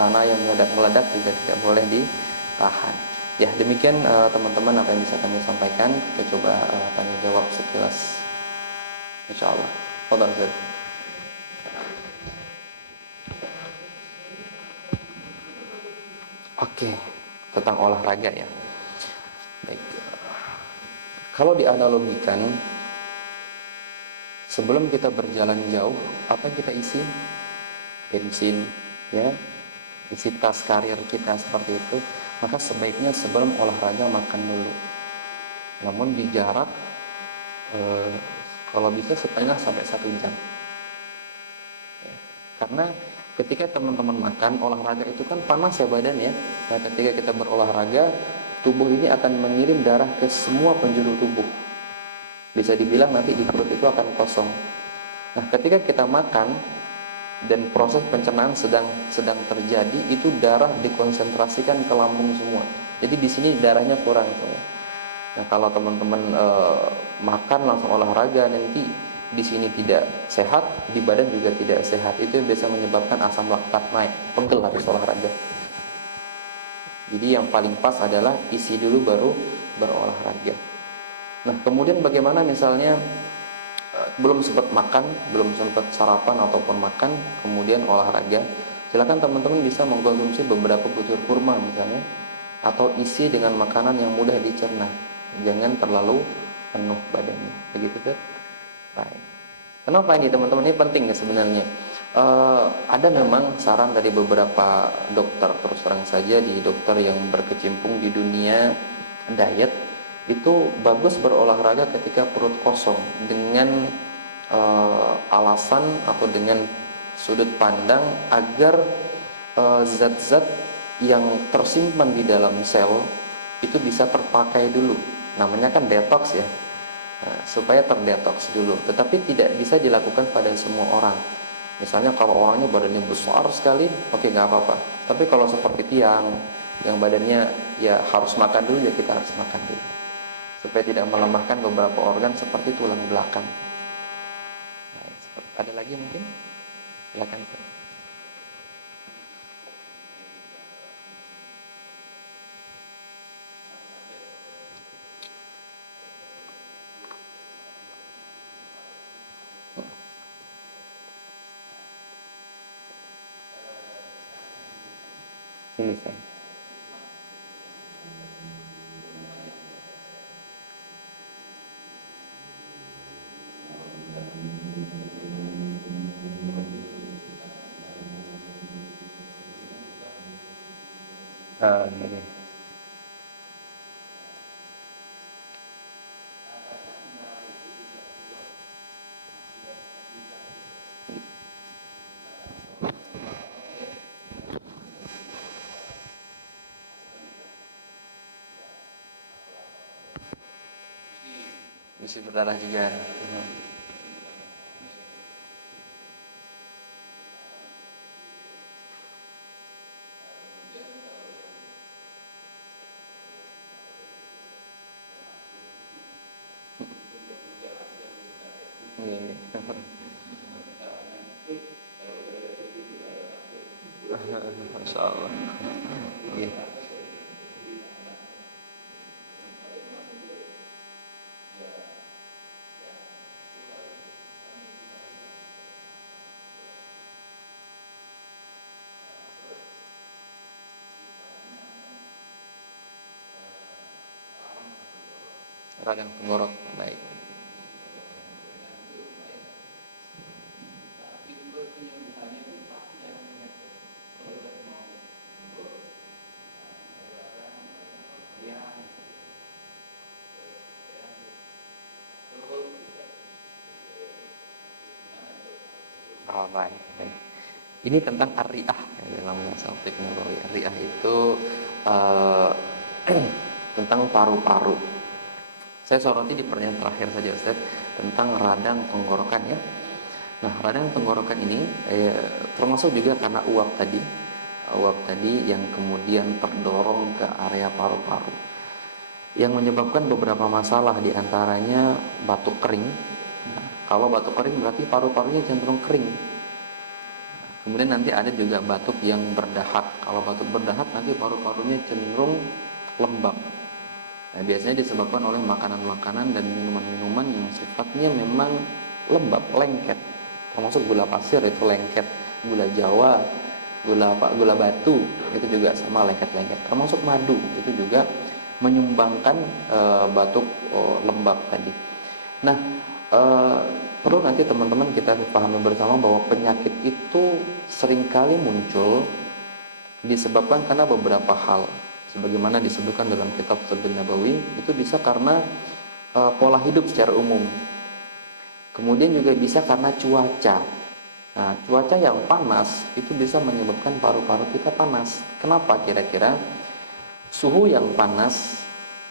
tanah yang meledak-meledak juga tidak boleh ditahan. Ya, demikian teman-teman apa yang bisa kami sampaikan. Kita coba tanya jawab sekilas, insyaallah. Fadhal Ustaz. Oke, tentang olahraga ya. Baik. Kalau dianalogikan, sebelum kita berjalan jauh, apa yang kita isi? Bensin, ya, isi tas karir kita seperti itu. Maka sebaiknya sebelum olahraga makan dulu. Namun di jarak kalau bisa setengah sampai 1 jam. Ya. Karena ketika teman-teman makan, olahraga itu kan panas ya badan ya. Nah, ketika kita berolahraga, tubuh ini akan mengirim darah ke semua penjuru tubuh. Bisa dibilang nanti di perut itu akan kosong. Nah, ketika kita makan dan proses pencernaan sedang terjadi, itu darah dikonsentrasikan ke lambung semua. Jadi di sini darahnya kurang. Nah, kalau teman-teman makan langsung olahraga, nanti di sini tidak sehat, di badan juga tidak sehat. Itu yang biasa menyebabkan asam laktat naik, pegel habis olahraga. Jadi yang paling pas adalah isi dulu baru berolahraga. Nah, kemudian bagaimana misalnya belum sempat makan, belum sempat sarapan ataupun makan, kemudian olahraga, silakan teman-teman bisa mengkonsumsi beberapa butir kurma misalnya, atau isi dengan makanan yang mudah dicerna. Jangan terlalu penuh badannya. Begitu kan? Baik. Kenapa ini teman-teman? Ini penting ya sebenarnya. Ada memang saran dari beberapa dokter, terus terang saja di dokter yang berkecimpung di dunia diet, itu bagus berolahraga ketika perut kosong dengan alasan atau dengan sudut pandang agar zat-zat yang tersimpan di dalam sel itu bisa terpakai dulu. Namanya kan detox ya. Nah, supaya terdetoks dulu. Tetapi tidak bisa dilakukan pada semua orang. Misalnya kalau orangnya badannya besar sekali, oke, nggak apa-apa. Tapi kalau seperti tiang yang badannya ya harus makan dulu, ya kita harus makan dulu supaya tidak melemahkan beberapa organ seperti tulang belakang. Nah, ada lagi mungkin? Silakan. Ini saya. Ini. Gusi berdarah juga. Ini. Masya Allah. Iya. Radang tenggorok, baik. Oh, baik. Ini tentang ar-ri'ah dalam bahasa fikih Nabawi. Ar-ri'ah itu tentang paru-paru. Saya soroti di pertanyaan terakhir saja Ustaz, tentang radang tenggorokan ya. Nah, radang tenggorokan ini termasuk juga karena uap tadi yang kemudian terdorong ke area paru-paru, yang menyebabkan beberapa masalah, diantaranya batuk kering. Nah, kalau batuk kering berarti paru-parunya cenderung kering. Kemudian nanti ada juga batuk yang berdahak. Kalau batuk berdahak nanti paru-parunya cenderung lembab. Nah, biasanya disebabkan oleh makanan-makanan dan minuman-minuman yang sifatnya memang lembab, lengket. Termasuk gula pasir itu lengket, gula Jawa, gula batu itu juga sama lengket-lengket. Termasuk madu itu juga menyumbangkan batuk lembab tadi. Nah, perlu nanti teman-teman kita pahami bersama bahwa penyakit itu seringkali muncul disebabkan karena beberapa hal. Sebagaimana disebutkan dalam kitab Tibbun Nabawi, itu bisa karena pola hidup secara umum. Kemudian juga bisa karena cuaca. Nah, cuaca yang panas itu bisa menyebabkan paru-paru kita panas. Kenapa kira-kira? Suhu yang panas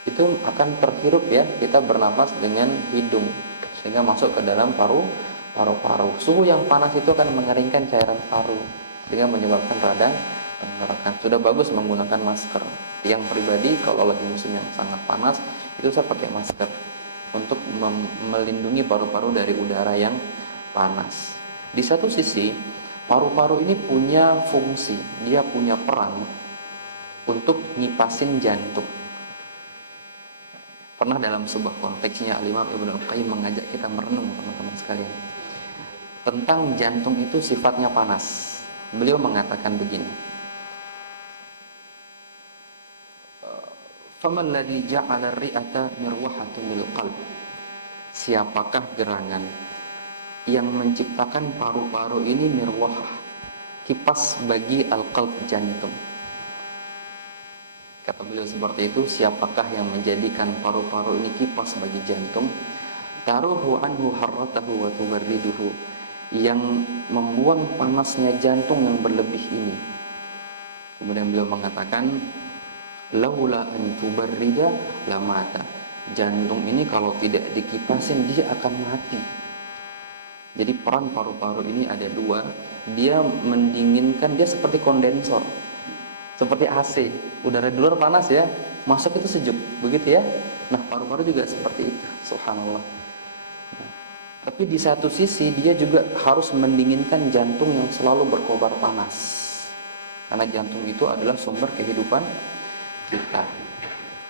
itu akan terhirup ya, kita bernapas dengan hidung sehingga masuk ke dalam paru-paru. Suhu yang panas itu akan mengeringkan cairan paru sehingga menyebabkan radang tenggorokan. Sudah bagus menggunakan masker. Yang pribadi kalau lagi musim yang sangat panas itu saya pakai masker untuk melindungi paru-paru dari udara yang panas. Di satu sisi, paru-paru ini punya fungsi, dia punya peran untuk ngipasin jantung. Pernah dalam sebuah konteksnya Al-Imam Ibnu Al-Qayyim mengajak kita merenung, teman-teman sekalian, tentang jantung itu sifatnya panas. Beliau mengatakan begini, "Faman ladzi ja'ala ar-ri'ata mirwahatun lil qalb." Siapakah gerangan yang menciptakan paru-paru ini mirwahah, kipas bagi al-qalb, jantung. Kata beliau seperti itu, siapakah yang menjadikan paru-paru ini kipas bagi jantung? Taruhu anhu harratahu wa tubarriduhu, yang membuang panasnya jantung yang berlebih ini. Kemudian beliau mengatakan, laula an tubarrida lamata. Jantung ini kalau tidak dikipasin dia akan mati. Jadi peran paru-paru ini ada dua. Dia mendinginkan, dia seperti kondensor, seperti AC. Udara di luar panas ya, masuk itu sejuk, begitu ya. Nah, paru-paru juga seperti itu, subhanallah. Tapi di satu sisi dia juga harus mendinginkan jantung yang selalu berkobar panas, karena jantung itu adalah sumber kehidupan kita.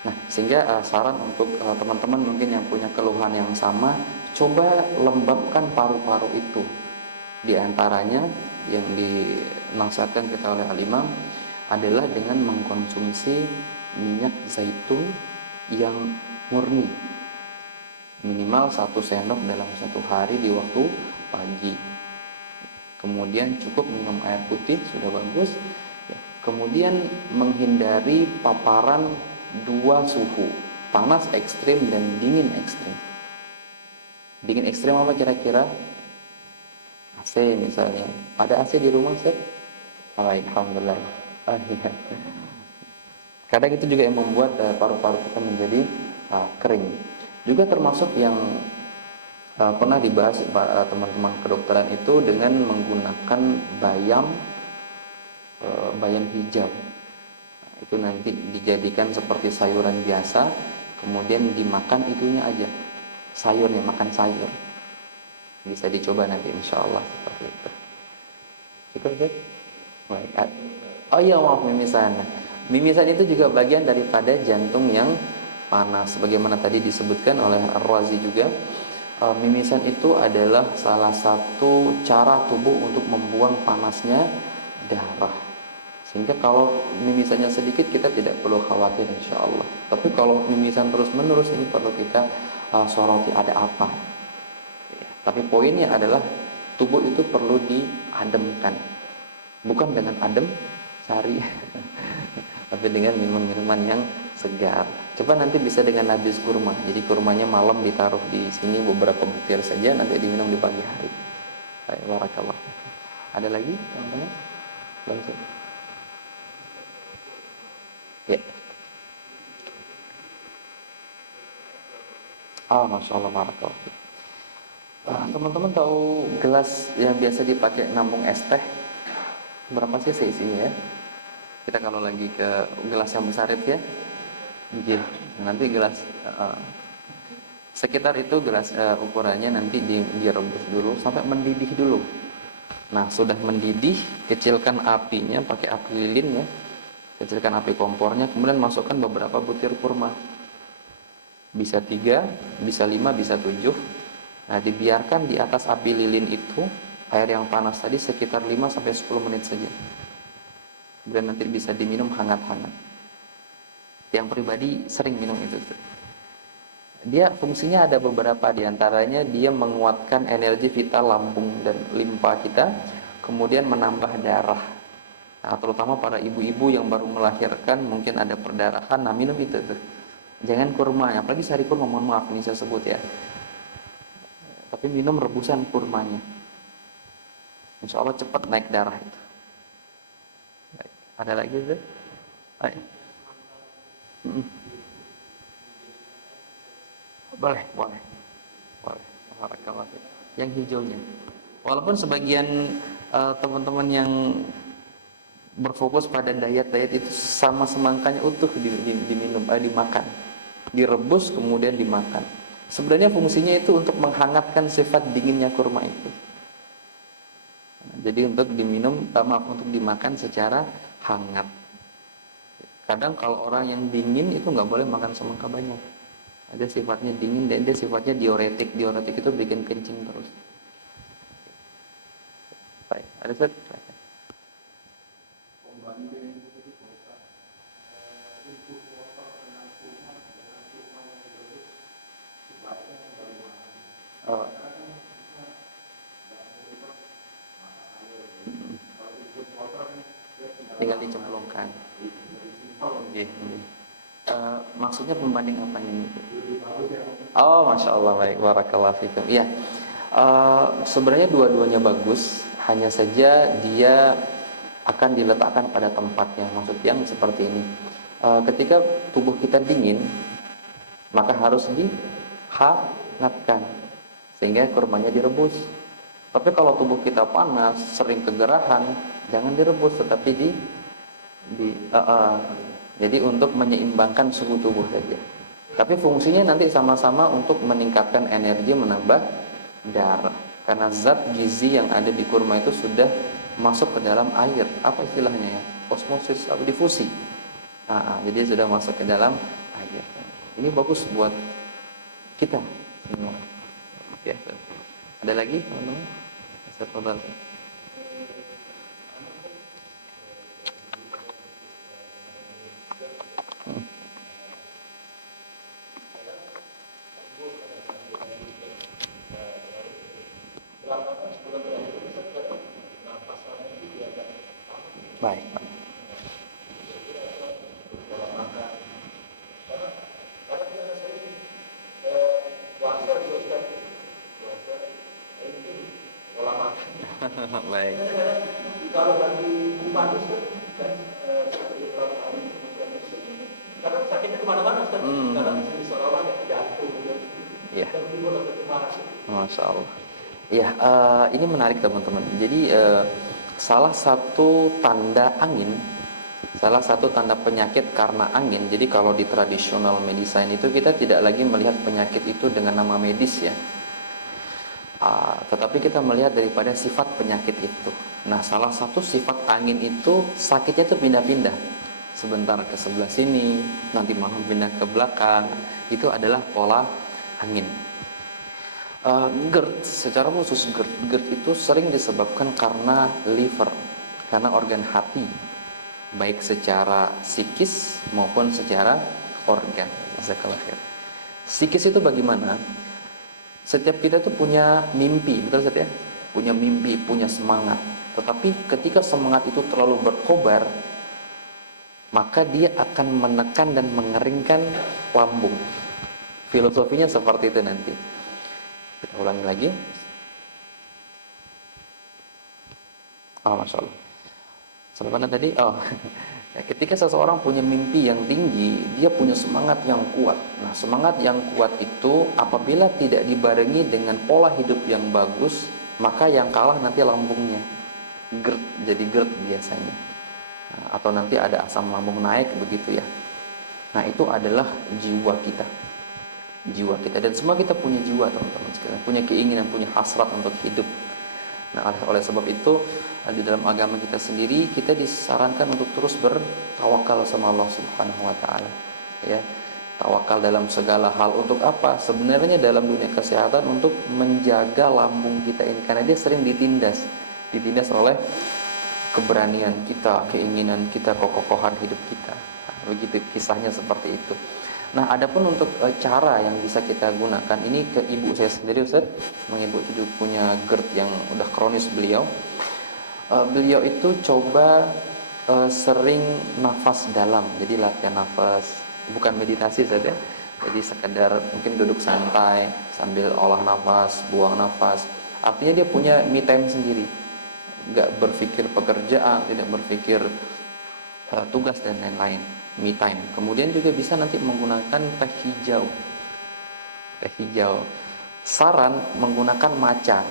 Nah, sehingga saran untuk teman-teman mungkin yang punya keluhan yang sama, coba lembabkan paru-paru itu. Di antaranya yang dinasihatkan kita oleh Al-Imam adalah dengan mengkonsumsi minyak zaitun yang murni, minimal 1 sendok dalam 1 hari di waktu pagi. Kemudian cukup minum air putih, sudah bagus. Kemudian menghindari paparan 2 suhu, panas ekstrim dan dingin ekstrim. Dingin ekstrim apa kira-kira? AC misalnya. Ada AC di rumah, Ustaz? Alhamdulillah. Iya. Kadang itu juga yang membuat paru-paru kita menjadi kering. Juga termasuk yang pernah dibahas teman-teman kedokteran itu dengan menggunakan bayam hijau. Itu nanti dijadikan seperti sayuran biasa, kemudian dimakan itunya aja, sayurnya, makan sayur. Bisa dicoba nanti insyaallah seperti itu. Cukup ya? Baik. Oh iya, maaf, mimisan. Mimisan itu juga bagian daripada jantung yang panas. Sebagaimana tadi disebutkan oleh Ar-Razi juga, mimisan itu adalah salah satu cara tubuh untuk membuang panasnya darah. Sehingga kalau mimisannya sedikit kita tidak perlu khawatir insyaallah. Tapi kalau mimisan terus-menerus ini perlu kita soroti ada apa. Tapi poinnya adalah tubuh itu perlu diademkan. Bukan dengan adem sari, tapi dengan minuman-minuman yang segar. Coba nanti bisa dengan nabis kurma. Jadi kurmanya malam ditaruh di sini beberapa butir saja, nanti diminum di pagi hari. Baik, barakallah. Ada lagi teman-teman? Langsung. Ya. Masya Allah, barakallah. Teman-teman tahu gelas yang biasa dipakai nampung es teh berapa sih isinya ya? Kita kalau lagi ke gelas yang besar itu ya, mungkin nanti gelas sekitar itu gelas ukurannya nanti direbus dulu sampai mendidih dulu. Nah, sudah mendidih, kecilkan apinya pakai api lilin ya. Kecilkan api kompornya, kemudian masukkan beberapa butir kurma. Bisa 3, bisa 5, bisa 7. Nah, dibiarkan di atas api lilin itu, air yang panas tadi sekitar 5 sampai 10 menit saja. Kemudian nanti bisa diminum hangat-hangat. Yang pribadi sering minum itu. Dia fungsinya ada beberapa, diantaranya dia menguatkan energi vital lambung dan limpa kita, kemudian menambah darah. Nah, terutama para ibu-ibu yang baru melahirkan mungkin ada perdarahan, nah minum itu tuh. Jangan kurmanya, apalagi sari kurma, mohon maaf ini saya sebut ya. Tapi minum rebusan kurmanya. Insya Allah cepat naik darah itu. Baik. Ada lagi tuh? Ayo. Boleh, boleh. Boleh. Barakallah. Yang hijaunya. Walaupun sebagian teman-teman yang berfokus pada diet itu sama semangkanya utuh diminum, dimakan, direbus kemudian dimakan. Sebenarnya fungsinya itu untuk menghangatkan sifat dinginnya kurma itu. Jadi untuk diminum, untuk dimakan secara hangat. Kadang kalau orang yang dingin itu nggak boleh makan semangka banyak. Ada sifatnya dingin dan dia sifatnya diuretik. Diuretik itu bikin kencing terus. Baik, ada satu. Oh. Tinggal dicemplungkan. Okay. Maksudnya pembanding apa ini? Oh, masya Allah, baik, barakallahu fikum. Iya, sebenarnya dua-duanya bagus, hanya saja dia akan diletakkan pada tempatnya. Maksud yang seperti ini, ketika tubuh kita dingin, maka harus dihangatkan sehingga kurmanya direbus. Tapi kalau tubuh kita panas, sering kegerahan, jangan direbus, tetapi jadi untuk menyeimbangkan suhu tubuh saja. Tapi fungsinya nanti sama-sama untuk meningkatkan energi, menambah darah. Karena zat gizi yang ada di kurma itu sudah masuk ke dalam air. Apa istilahnya ya? Osmosis atau difusi. Jadi sudah masuk ke dalam air. Ini bagus buat kita semua. Ya. Ada lagi, teman-teman? Tafadhal. Baik. Baik. Kalau bagi Umanus kan karena sakitnya kemana-mana kan, kadang seorang yang jatuh, ya. Masya Allah. Ya, ini menarik teman-teman. Jadi salah satu tanda angin, salah satu tanda penyakit karena angin. Jadi kalau di tradisional medicine itu kita tidak lagi melihat penyakit itu dengan nama medis ya. Tetapi kita melihat daripada sifat penyakit itu. Nah, salah satu sifat angin itu sakitnya itu pindah-pindah. Sebentar ke sebelah sini, nanti malam pindah ke belakang. Itu adalah pola angin. GERD, secara khusus GERD itu sering disebabkan karena liver, karena organ hati, baik secara psikis maupun secara organ. Psikis itu bagaimana? Setiap kita tuh punya mimpi, betul Ustaz ya? Punya mimpi, punya semangat. Tetapi ketika semangat itu terlalu berkobar, maka dia akan menekan dan mengeringkan lambung. Filosofinya seperti itu nanti. Kita ulangi lagi. Masya Allah. Sampai mana tadi? Ketika seseorang punya mimpi yang tinggi, dia punya semangat yang kuat. Nah, semangat yang kuat itu apabila tidak dibarengi dengan pola hidup yang bagus, maka yang kalah nanti lambungnya. GERD, jadi GERD biasanya. Atau nanti ada asam lambung naik begitu ya. Nah, itu adalah jiwa kita. Jiwa kita, dan semua kita punya jiwa teman-teman sekalian, punya keinginan, punya hasrat untuk hidup. Nah, oleh sebab itu di dalam agama kita sendiri kita disarankan untuk terus bertawakal sama Allah Subhanahu wa taala. Ya. Tawakal dalam segala hal untuk apa? Sebenarnya dalam dunia kesehatan untuk menjaga lambung kita ini karena dia sering ditindas oleh keberanian kita, keinginan kita, kekokohan hidup kita. Nah, begitu kisahnya seperti itu. Nah, adapun untuk cara yang bisa kita gunakan ini ke ibu saya sendiri, Ustaz. Ibu itu punya GERD yang udah kronis beliau. Beliau itu coba sering nafas dalam. Jadi latihan nafas, bukan meditasi Ustaz ya. Jadi sekedar mungkin duduk santai sambil olah nafas, buang nafas. Artinya dia punya me time sendiri. Enggak berpikir pekerjaan, tidak berpikir tugas dan lain-lain. Me time. Kemudian juga bisa nanti menggunakan teh hijau. Teh hijau. Saran menggunakan matcha.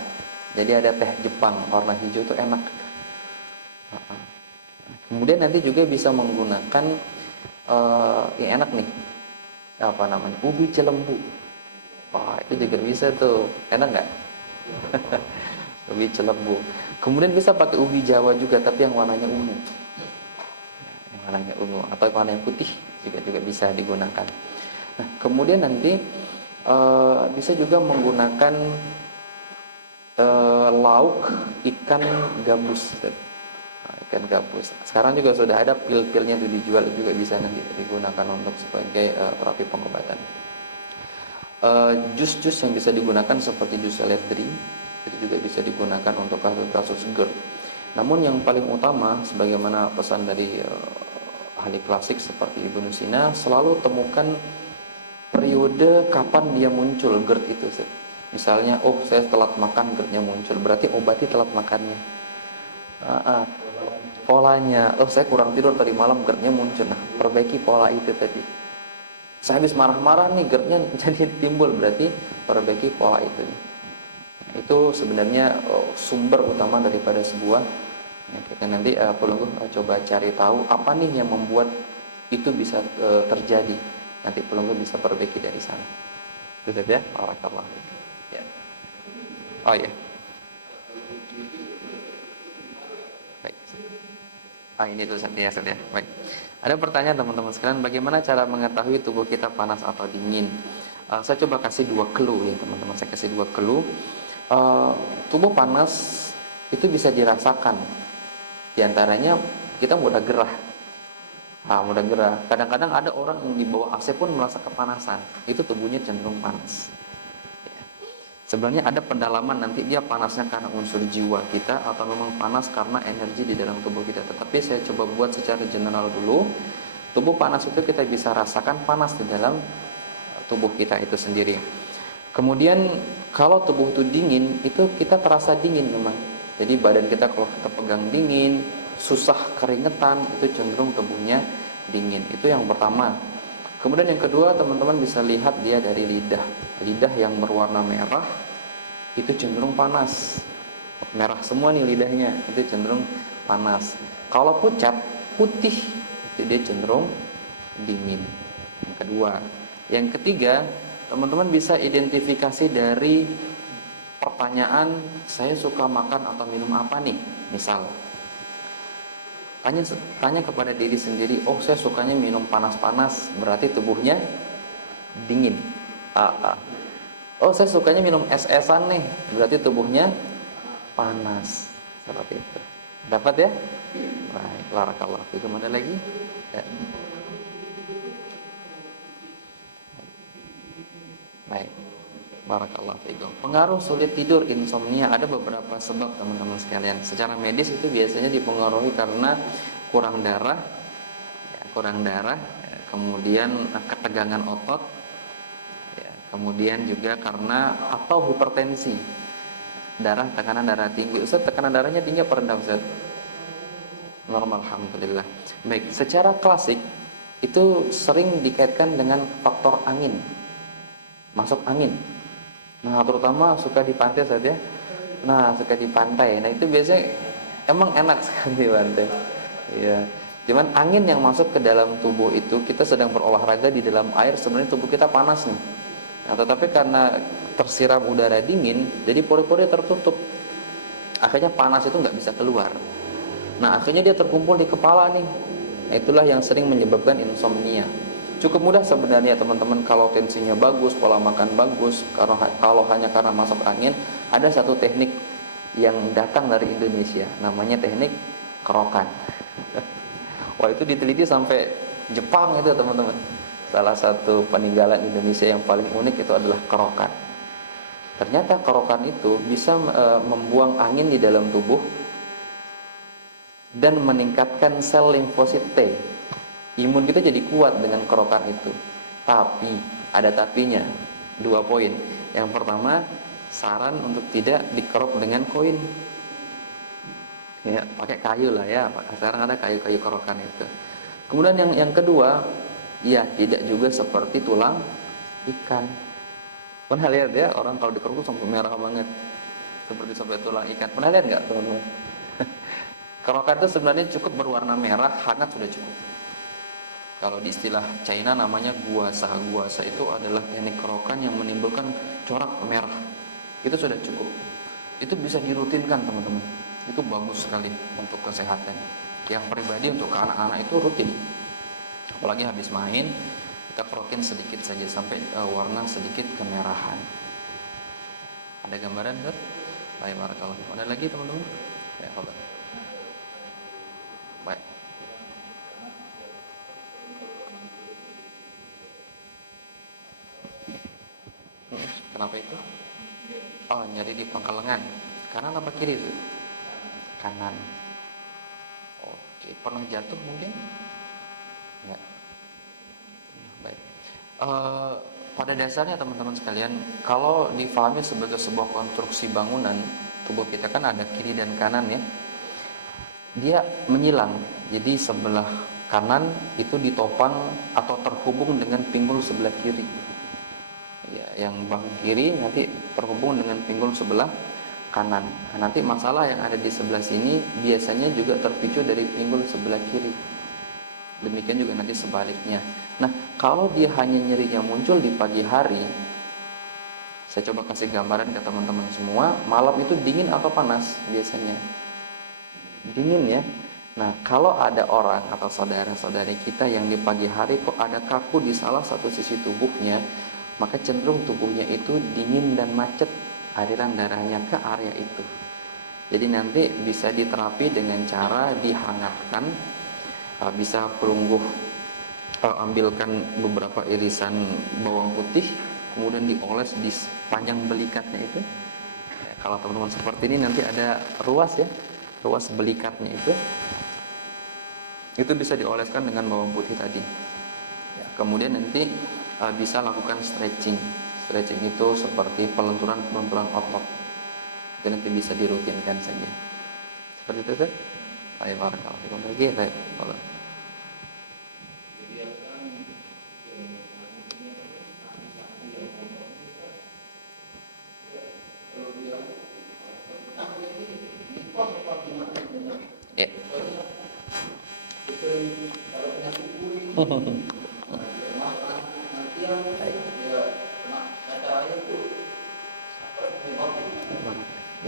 Jadi ada teh Jepang warna hijau itu enak. Kemudian nanti juga bisa menggunakan yang enak nih. Apa namanya? Ubi cilembu. Wah, itu juga bisa tuh. Enak nggak? Ubi cilembu. Kemudian bisa pakai ubi Jawa juga tapi yang warnanya ungu. Warnanya ungu atau warna yang putih juga bisa digunakan. Nah, kemudian nanti bisa juga menggunakan lauk ikan gabus. Nah, ikan gabus. Sekarang juga sudah ada pil-pilnya itu dijual, juga bisa nanti digunakan untuk sebagai terapi pengobatan. Jus-jus yang bisa digunakan seperti jus seledri itu juga bisa digunakan untuk kasus-kasus GERD. Namun yang paling utama, sebagaimana pesan dari ahli klasik seperti Ibnu Sina, selalu temukan periode kapan dia muncul GERD itu. Misalnya, oh saya telat makan GERD-nya muncul, berarti obati telat makannya. Polanya, oh saya kurang tidur tadi malam GERD-nya muncul, nah perbaiki pola itu tadi. Saya habis marah-marah nih GERD-nya jadi timbul, berarti perbaiki pola itu. Itu sebenarnya sumber utama daripada sebuah ya, kita nanti perlu coba cari tahu apa nih yang membuat itu bisa terjadi. Nanti perlu bisa perbaiki dari sana. Itu saja. Barakallah. Ya. Oh ya. Baik. Ini tuh ya, ya. Baik. Ada pertanyaan teman-teman sekalian, bagaimana cara mengetahui tubuh kita panas atau dingin? Saya coba kasih 2 clue ya teman-teman. Saya kasih 2 clue. Tubuh panas itu bisa dirasakan. Di antaranya kita mudah gerah. Mudah gerah. Kadang-kadang ada orang yang di bawah AC pun merasa kepanasan. Itu tubuhnya cenderung panas. Ya. Sebenarnya ada pendalaman nanti dia panasnya karena unsur jiwa kita atau memang panas karena energi di dalam tubuh kita. Tetapi saya coba buat secara general dulu. Tubuh panas itu kita bisa rasakan panas di dalam tubuh kita itu sendiri. Kemudian kalau tubuh itu dingin, itu kita terasa dingin memang. Jadi badan kita kalau kita pegang dingin, susah keringetan, itu cenderung tubuhnya dingin. Itu yang pertama. Kemudian yang kedua, teman-teman bisa lihat dia dari lidah. Lidah yang berwarna merah itu cenderung panas. Merah semua nih lidahnya, itu cenderung panas. Kalau pucat, putih, itu dia cenderung dingin. Yang kedua. Yang ketiga, teman-teman bisa identifikasi dari pertanyaan, saya suka makan atau minum apa nih? Misal, tanya kepada diri sendiri, oh saya sukanya minum panas-panas, berarti tubuhnya dingin. Oh saya sukanya minum es-esan nih, berarti tubuhnya panas. Seperti itu. Dapat ya? Baik, barakallahu fikum. Ada lagi? Ya. Baik, barakallahu fikum. Pengaruh sulit tidur, insomnia, ada beberapa sebab teman-teman sekalian. Secara medis itu biasanya dipengaruhi karena kurang darah, kemudian ketegangan otot, ya, kemudian juga karena atau hipertensi, tekanan darah tinggi. Ustaz, tekanan darahnya tinggi apa rendah Ustaz? Normal, alhamdulillah. Baik, secara klasik itu sering dikaitkan dengan faktor angin. Masuk angin. Nah, terutama suka di pantai saja. Nah, suka di pantai. Nah, itu biasanya emang enak sekali di pantai. Iya. Cuman angin yang masuk ke dalam tubuh itu, kita sedang berolahraga di dalam air, sebenarnya tubuh kita panas nih. Nah, tetapi karena tersiram udara dingin, jadi pori-pori tertutup. Akhirnya panas itu nggak bisa keluar. Nah, akhirnya dia terkumpul di kepala nih. Nah, itulah yang sering menyebabkan insomnia. Cukup mudah sebenarnya teman-teman, kalau tensinya bagus, pola makan bagus. Kalau hanya karena masuk angin, ada satu teknik yang datang dari Indonesia, namanya teknik kerokan. Wah, itu diteliti sampai Jepang itu teman-teman. Salah satu peninggalan Indonesia yang paling unik itu adalah kerokan. Ternyata kerokan itu bisa membuang angin di dalam tubuh dan meningkatkan sel limfosit T. Imun kita jadi kuat dengan kerokan itu. Tapi ada tapinya, 2 poin. Yang pertama, saran untuk tidak dikerok dengan koin. Ya, pakai kayu lah ya. Sekarang ada kayu-kayu kerokan itu. Kemudian yang kedua, ya tidak juga seperti tulang ikan. Pernah lihat ya, orang kalau dikeruk sampai merah banget, seperti sampai tulang ikan. Pernah lihat nggak teman-teman? Kerokan itu sebenarnya cukup berwarna merah, hangat sudah cukup. Kalau di istilah China namanya guasa. Guasa itu adalah teknik kerokan yang menimbulkan corak merah. Itu sudah cukup. Itu bisa dirutinkan teman-teman. Itu bagus sekali untuk kesehatan. Yang pribadi untuk ke anak-anak itu rutin. Apalagi habis main, kita kerokin sedikit saja sampai warna sedikit kemerahan. Ada gambaran kan? Baik, barakallahu. Ada lagi teman-teman? Ya, baik. Kenapa itu? Oh, nyari di pangkal lengan. Kanan apa kiri itu? Kanan. Oke, pernah jatuh mungkin? Enggak. Baik. Pada dasarnya teman-teman sekalian, kalau difahami sebagai sebuah konstruksi bangunan tubuh kita kan ada kiri dan kanan ya. Dia menyilang. Jadi sebelah kanan itu ditopang atau terhubung dengan pinggul sebelah kiri. Ya, yang bahu kiri nanti terhubung dengan pinggul sebelah kanan. Nah, nanti masalah yang ada di sebelah sini biasanya juga terpicu dari pinggul sebelah kiri. Demikian juga nanti sebaliknya. Nah, kalau dia hanya nyerinya muncul di pagi hari, saya coba kasih gambaran ke teman-teman semua. Malam itu dingin atau panas biasanya? Dingin ya. Nah, kalau ada orang atau saudara-saudari kita yang di pagi hari kok ada kaku di salah satu sisi tubuhnya, maka cenderung tubuhnya itu dingin dan macet aliran darahnya ke area itu. Jadi nanti bisa diterapi dengan cara dihangatkan, bisa perungguh, ambilkan beberapa irisan bawang putih, kemudian dioles di panjang belikatnya itu. Ya, kalau teman-teman seperti ini nanti ada ruas ya, ruas belikatnya itu bisa dioleskan dengan bawang putih tadi. Ya, kemudian nanti bisa lakukan stretching. Stretching itu seperti pelenturan otot. Itu nanti bisa dirutinkan saja. Seperti itu kan? Baik, barakallahu lagi. Baik, boleh. Ya.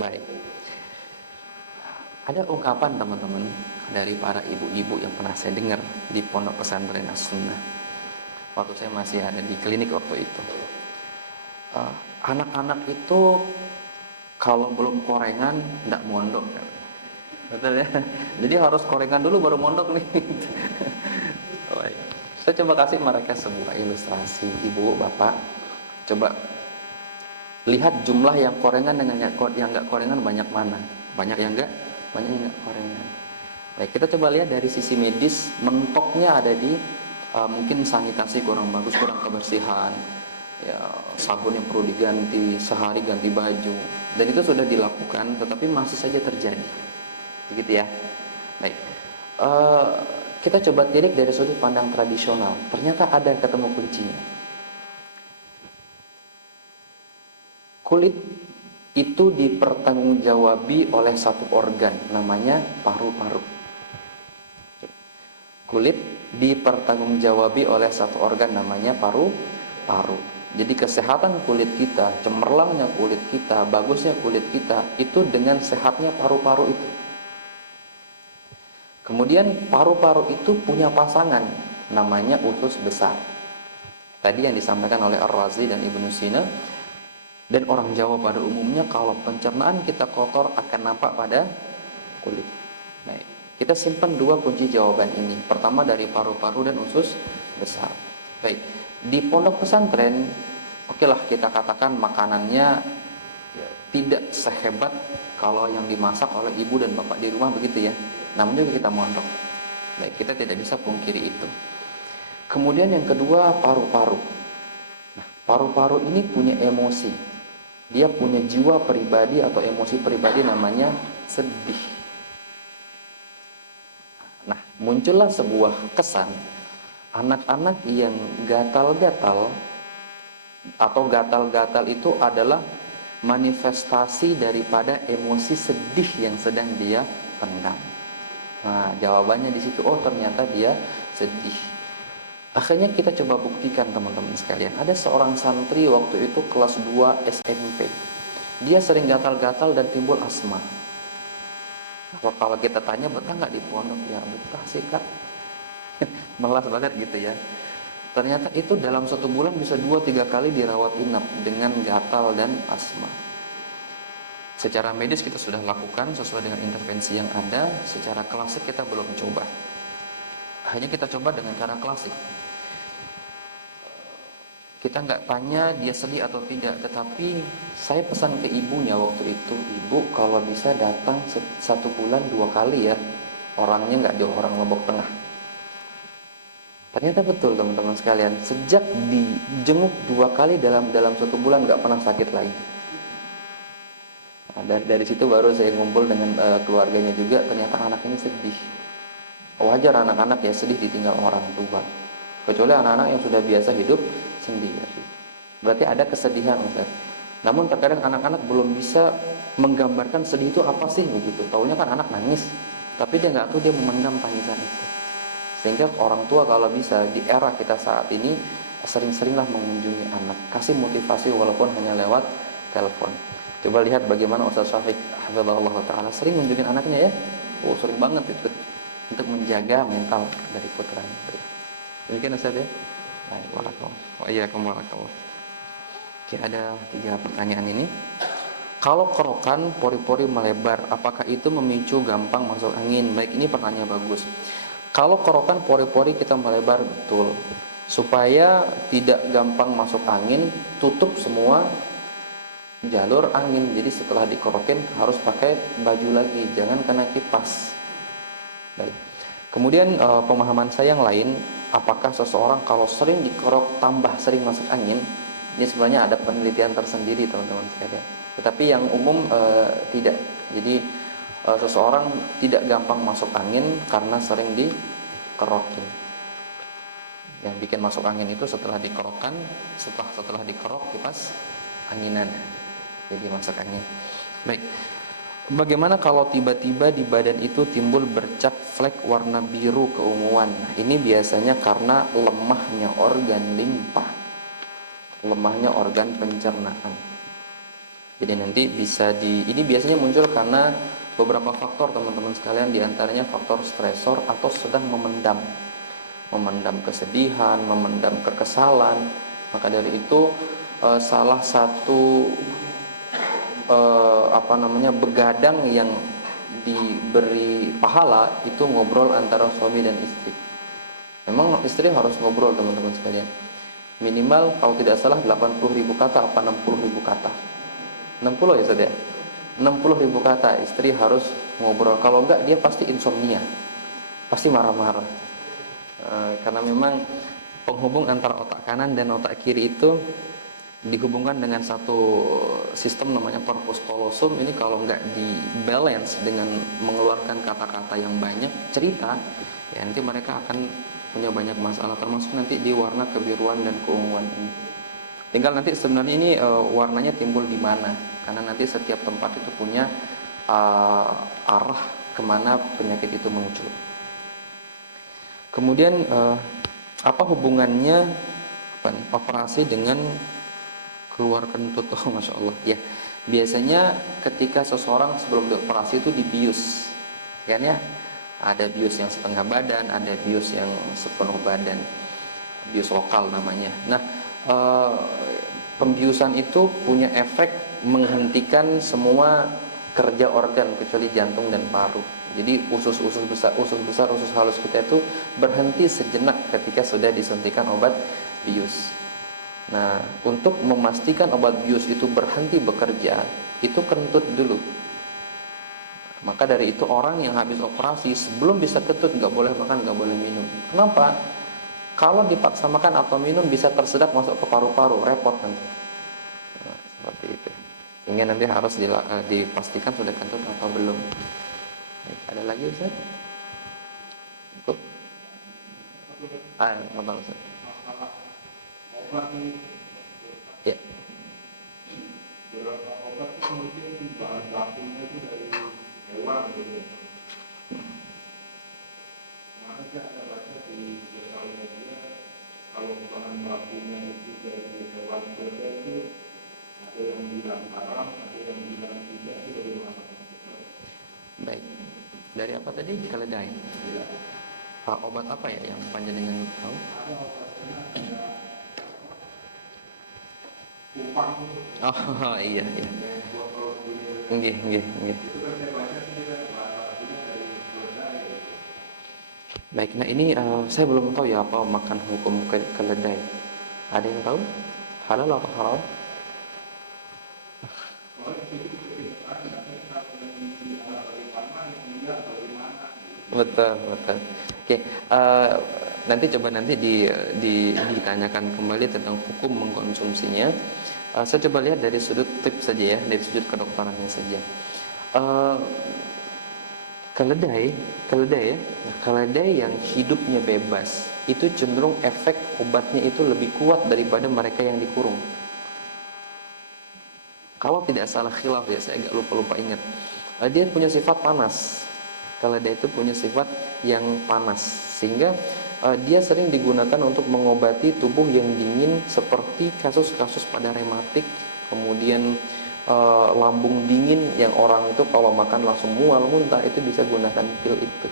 Baik. Ada ungkapan teman-teman dari para ibu-ibu yang pernah saya dengar di Pondok Pesantren As-Sunnah. Waktu saya masih ada di klinik waktu itu. Anak-anak itu kalau belum korengan tidak mondok. Betul ya? Jadi harus korengan dulu baru mondok nih. Saya coba kasih mereka sebuah ilustrasi, ibu, bapak. Coba lihat jumlah yang korengan dengan yang nggak korengan banyak mana. Banyak yang nggak korengan. Baik, kita coba lihat dari sisi medis, mentoknya ada di mungkin sanitasi kurang bagus, kurang kebersihan. Ya, sabun yang perlu diganti, sehari ganti baju. Dan itu sudah dilakukan, tetapi masih saja terjadi. Begitu ya. Baik. Kita coba tilik dari sudut pandang tradisional. Ternyata ada ketemu kuncinya. Kulit itu dipertanggungjawabi oleh satu organ, namanya paru-paru. Kulit dipertanggungjawabi oleh satu organ, namanya paru-paru. Jadi kesehatan kulit kita, cemerlangnya kulit kita, bagusnya kulit kita itu dengan sehatnya paru-paru itu. Kemudian paru-paru itu punya pasangan namanya usus besar. Tadi yang disampaikan oleh Ar-Razi dan Ibnu Sina. Dan orang Jawa pada umumnya kalau pencernaan kita kotor akan nampak pada kulit. Baik, kita simpan dua kunci jawaban ini. Pertama dari paru-paru dan usus besar. Baik, di pondok pesantren, okelah kita katakan makanannya ya, tidak sehebat kalau yang dimasak oleh ibu dan bapak di rumah begitu ya. Namun juga kita mondok. Baik, kita tidak bisa pungkiri itu. Kemudian yang kedua paru-paru. Nah, paru-paru ini punya emosi. Dia punya jiwa pribadi atau emosi pribadi namanya sedih. Nah, muncullah sebuah kesan anak-anak yang gatal-gatal atau gatal-gatal itu adalah manifestasi daripada emosi sedih yang sedang dia pendam. Nah, jawabannya di situ, oh ternyata dia sedih. Akhirnya kita coba buktikan teman-teman sekalian. Ada seorang santri waktu itu kelas 2 SMP. Dia sering gatal-gatal dan timbul asma. Kalau kita tanya betah nggak di pondok? Ya betah sih kak. Melas banget gitu ya. Ternyata itu dalam 1 bulan bisa 2-3 kali dirawat inap dengan gatal dan asma. Secara medis kita sudah lakukan sesuai dengan intervensi yang ada. Secara klasik kita belum coba. Hanya kita coba dengan cara klasik. Kita nggak tanya dia sedih atau tidak, tetapi saya pesan ke ibunya waktu itu, ibu kalau bisa datang 1 bulan 2 kali ya, orangnya nggak jauh orang Lombok Tengah. Ternyata betul teman-teman sekalian, sejak dijenguk 2 kali dalam 1 bulan nggak pernah sakit lagi. Nah, dari situ baru saya ngumpul dengan keluarganya juga, ternyata anak ini sedih. Wajar anak-anak ya sedih ditinggal orang tua, kecuali anak-anak yang sudah biasa hidup sendiri. Berarti ada kesedihan, Ustaz. Namun terkadang anak-anak belum bisa menggambarkan sedih itu apa sih begitu. Taunya kan anak nangis, tapi dia nggak tahu dia memendam tangisan itu. Sehingga orang tua kalau bisa di era kita saat ini sering-seringlah mengunjungi anak, kasih motivasi walaupun hanya lewat telepon. Coba lihat bagaimana Ustaz Syafiq hafizahullah taala sering mengunjungi anaknya ya. Oh, sering banget itu untuk menjaga mental dari putranya. Demikian Ustaz ya. Baik, waalaikumsalam. Oh iya, waalaikumsalam. Oke, ada 3 pertanyaan ini. Kalau kerokan pori-pori melebar, apakah itu memicu gampang masuk angin? Baik, ini pertanyaan bagus. Kalau kerokan pori-pori kita melebar, betul. Supaya tidak gampang masuk angin, tutup semua jalur angin. Jadi setelah dikerokin harus pakai baju lagi, jangan kena kipas. Baik. Kemudian pemahaman saya yang lain, apakah seseorang kalau sering dikerok tambah sering masuk angin? Ini sebenarnya ada penelitian tersendiri teman-teman sekalian. Tetapi yang umum tidak. Jadi seseorang tidak gampang masuk angin karena sering dikerokin. Yang bikin masuk angin itu setelah dikerokkan, setelah dikerok kipas anginan. Jadi masuk angin. Baik. Bagaimana kalau tiba-tiba di badan itu timbul bercak flek warna biru keunguan? Nah, ini biasanya karena lemahnya organ limpa, lemahnya organ pencernaan. Jadi nanti ini biasanya muncul karena beberapa faktor teman-teman sekalian, diantaranya faktor stresor atau sedang memendam kesedihan, memendam kekesalan. Maka dari itu salah satu begadang yang diberi pahala itu ngobrol antara suami dan istri. Memang istri harus ngobrol teman-teman sekalian. Minimal kalau tidak salah 80.000 kata apa 60.000 kata. 60 ya saudara. 60.000 kata istri harus ngobrol. Kalau enggak dia pasti insomnia. Pasti marah-marah. Karena memang penghubung antara otak kanan dan otak kiri itu dihubungkan dengan satu sistem namanya corpus callosum. Ini kalau nggak di balance dengan mengeluarkan kata-kata yang banyak, cerita, ya nanti mereka akan punya banyak masalah, termasuk nanti di warna kebiruan dan keunguan ini. Tinggal nanti sebenarnya ini warnanya timbul di mana, karena nanti setiap tempat itu punya arah kemana penyakit itu muncul. Kemudian apa hubungannya operasi dengan keluar kentut. Oh, masya Allah ya. Biasanya ketika seseorang sebelum dioperasi itu dibius kan ya, ada bius yang setengah badan, ada bius yang sepenuh badan, bius lokal namanya. Nah, pembiusan itu punya efek menghentikan semua kerja organ kecuali jantung dan paru. Jadi usus besar, usus halus kita itu berhenti sejenak ketika sudah disuntikan obat bius. Nah, untuk memastikan obat bius itu berhenti bekerja, itu kentut dulu. Maka dari itu orang yang habis operasi sebelum bisa kentut nggak boleh makan, nggak boleh minum. Kenapa? Kalau dipaksa makan atau minum bisa tersedap masuk ke paru-paru, repot nanti. Nah, seperti itu. Sehingga nanti harus dipastikan sudah kentut atau belum. Baik, ada lagi Ustaz? Cukup? Ngomong Ustaz. Ya. Beberapa obat itu mungkin bahan bakunya itu dari hewan gitu. Mana ada baca di sosial media kalau bahan bakunya itu dari hewan berbeda itu ada yang bilang haram, ada yang bilang tidak, itu bagaimana? Baik. Dari apa tadi? Keledai. Ya. Obat apa ya yang panjenengan tahu? Ada obatnya, ada kupang. Oh iya. Nggih. Itu kan saya baca juga bahan bakunya dari keledai. Baik, nah ini saya belum tahu ya apa makan hukum keledai. Ada yang tahu? Halal atau haram? Betul. Oke, nanti coba ditanyakan kembali tentang hukum mengkonsumsinya. Saya coba lihat dari sudut tip saja ya, dari sudut kedokterannya saja. Keledai ya. Nah, keledai yang hidupnya bebas itu cenderung efek obatnya itu lebih kuat daripada mereka yang dikurung. Kalau tidak salah khilaf ya, saya agak lupa ingat. Dia punya sifat panas. Keledai itu punya sifat yang panas, sehingga dia sering digunakan untuk mengobati tubuh yang dingin seperti kasus-kasus pada rematik, kemudian lambung dingin yang orang itu kalau makan langsung mual muntah, itu bisa gunakan pil itu.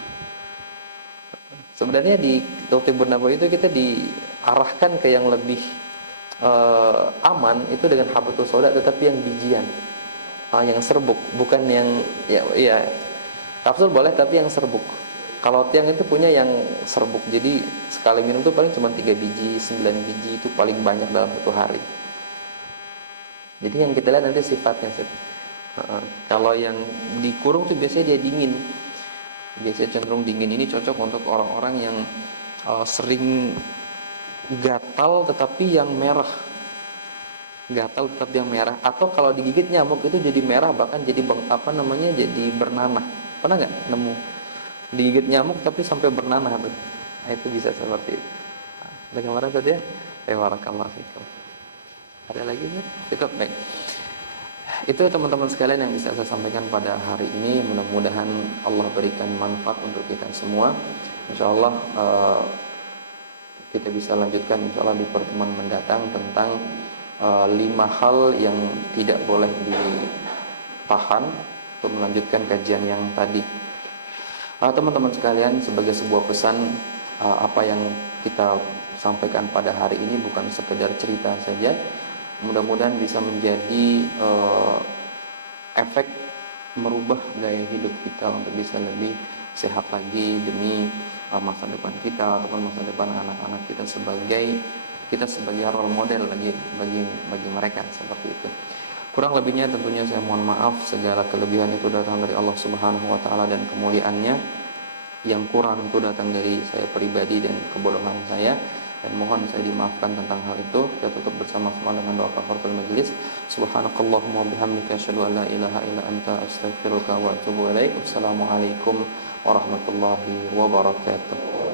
Sebenarnya di Tibbun Nabawi itu kita diarahkan ke yang lebih aman itu dengan habatus sauda, tetapi yang bijian, yang serbuk, bukan yang ya kapsul boleh tapi yang serbuk. Kalau tiang itu punya yang serbuk, jadi sekali minum itu paling cuma 3 biji, 9 biji, itu paling banyak dalam satu hari. Jadi yang kita lihat nanti sifatnya. Kalau yang dikurung tuh biasanya dia dingin, biasanya cenderung dingin. Ini cocok untuk orang-orang yang sering gatal tetapi yang merah, atau kalau digigit nyamuk itu jadi merah, bahkan jadi jadi bernanah. Pernah nggak nemu digigit nyamuk tapi sampai bernanah tuh? Nah, itu bisa seperti itu. Bagaimana tadi ya? Barakallahu fikum. Ada lagi kan? Cukup, baik. Itu teman-teman sekalian yang bisa saya sampaikan pada hari ini. Mudah-mudahan Allah berikan manfaat untuk kita semua. Insyaallah kita bisa lanjutkan insyaallah di pertemuan mendatang tentang 5 hal yang tidak boleh ditahan, untuk melanjutkan kajian yang tadi. Teman-teman sekalian, sebagai sebuah pesan, apa yang kita sampaikan pada hari ini bukan sekedar cerita saja. Mudah-mudahan bisa menjadi efek merubah gaya hidup kita untuk bisa lebih sehat lagi demi masa depan kita ataupun masa depan anak-anak kita, sebagai role model bagi mereka, seperti itu. Kurang lebihnya tentunya saya mohon maaf. Segala kelebihan itu datang dari Allah Subhanahu wa taala dan kemuliaannya. Yang kurang itu datang dari saya pribadi dan kebodohan saya, dan mohon saya dimaafkan tentang hal itu. Kita tutup bersama-sama dengan doa kafaratul majlis. Subhanakallahumma wabihamdika asyhadu an la ilaha illa anta astaghfiruka wa atubu ilaik. Wassalamualaikum warahmatullahi wabarakatuh.